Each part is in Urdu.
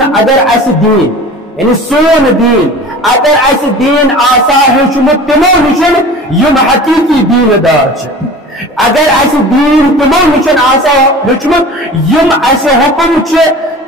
دین اگر اس دین یعنی سون دین اگر اس دین آسا ہیچمت تمو نشن یم حقیقی دین دار اگر اس دین تمو نشن آسا ہیچمت یم اس حکم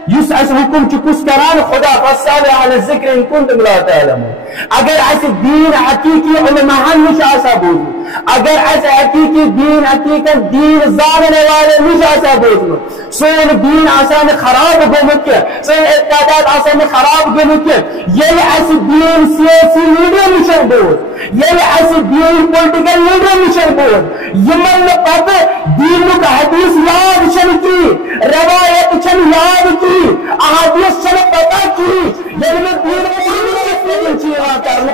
یس اس حکم کس کران خدا فاسالوا علی الذکر ان کنتم لا تعلمون اگر اس دین حقیقی علماء نش آسا بوزن اگر اس حقیقی دین حقیقت دین زاننے والے نش آسا بوزن سون دین آسان خراب گومت کے سون اعتقادات آسان خراب گومت کے یہ اس دین سیاسی لیڈر نشن بود یہ اس دین پولیٹیکل لیڈر نشن بود یمن پتہ دین کا حدیث یاد چن کی روایت چن یاد کی احادیث چن پتہ کی یعنی دین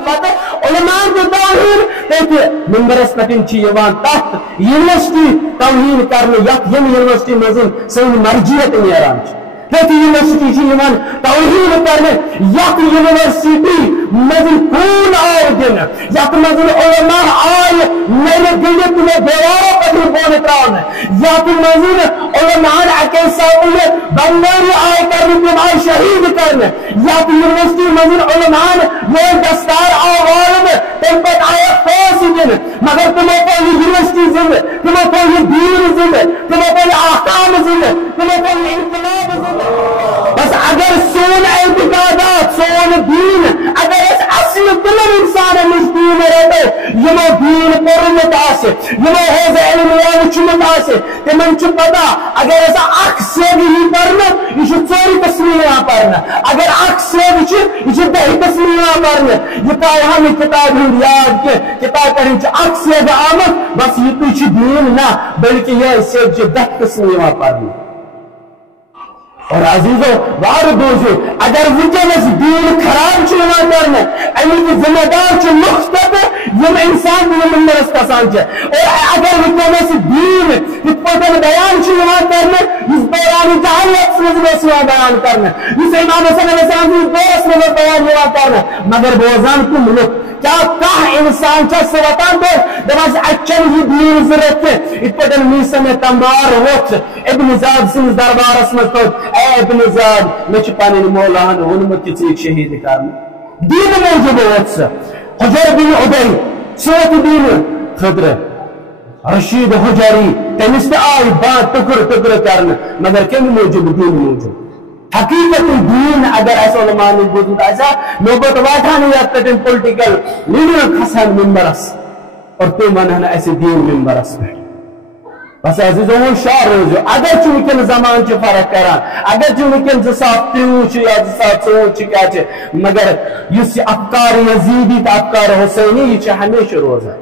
پتہ علماء کو توہین دیکھیے ممبرس پتن یوان تحت یونیورسٹی توہین کرنے یت یم یونیورسٹی مزن سن مرجیت نیران دیکھیے یونیورسٹی یوان توہین کرنے یت یونیورسٹی مزن خون آئے دن یت مزن علماء آئے میرے گلت میں دیواروں پر بونے تراؤن یت مزن علماء اکے ساتھ بندری آئے کرنے تم آئے شہید کرنے یت یونیورسٹی مزن علماء یہ دستار آوارن تم پر آئے فوس دن مگر تمہیں پر یونیورسٹی زندہ تمہیں پر دین زندہ تمہیں پر احکام زندہ تمہیں پر انقلاب زندہ بس اگر سون اعتقادات سون دین اگر اس اصل دلر انسان مجدین رہتے یمو دین پرمت آسے یمو حوض علمیان چمت آسے تمہیں چھ پتا اگر ایسا اخ سیدی ہی پرنا یہ چھ چوری تسمیہ پرنا اگر اخ سیدی چھ یہ چھ دہی تسمیہ پرنا یہ پائے ہمیں کتاب ہوں یاد کے کتاب کریں چھ اخ سید آمد بس یہ تو چھ دین نہ بلکہ یہ سید چھ دہ تسمیہ پرنا اور عزیزو وار دوزو اگر وجنس دین خراب چلنا کرنا امن کی ذمہ دار چھ مختلف یم انسان بھی مندرس کسان چھ اور اگر وجنس دین اتپتن بیان چلنا کرنا اس بیان جہالت سنزل بیان کرنا اس امام حسن علیہ السلام کی دوست میں بیان کرنا مگر بوزان کو ملک کیا کہا انسان چا سواتان دو دواز اچھن ہی دین ضرورت ہے اتپتن میسا میں تنبار ہوت ابن زاد سنز دربار اسمت خود اے ابن زاد میں چپانے مولانا ہنمت کی چیک شہید کرنا دین موجب ہوت سا حجر بن عدی سوت دین خدر رشید حجری تنست آئی بات ٹکر کرنا مگر کم موجب دین موجب حقیقت دین اگر ایسا علماء نے بودھتا ایسا نوبت واتھانی یاکتن پولیٹیکل لیڈر خسان ممبرس اور تو منہنا ایسے دین ممبرس میں بس عزیزوں شاہ روزو اگر چونکن زمان چھ فرق کران اگر چونکن زساف تیوچ یا زساف سوچ کیا چھ مگر یس افکار یزیدی تا افکار حسینی یہ چھ ہمیشہ روز ہے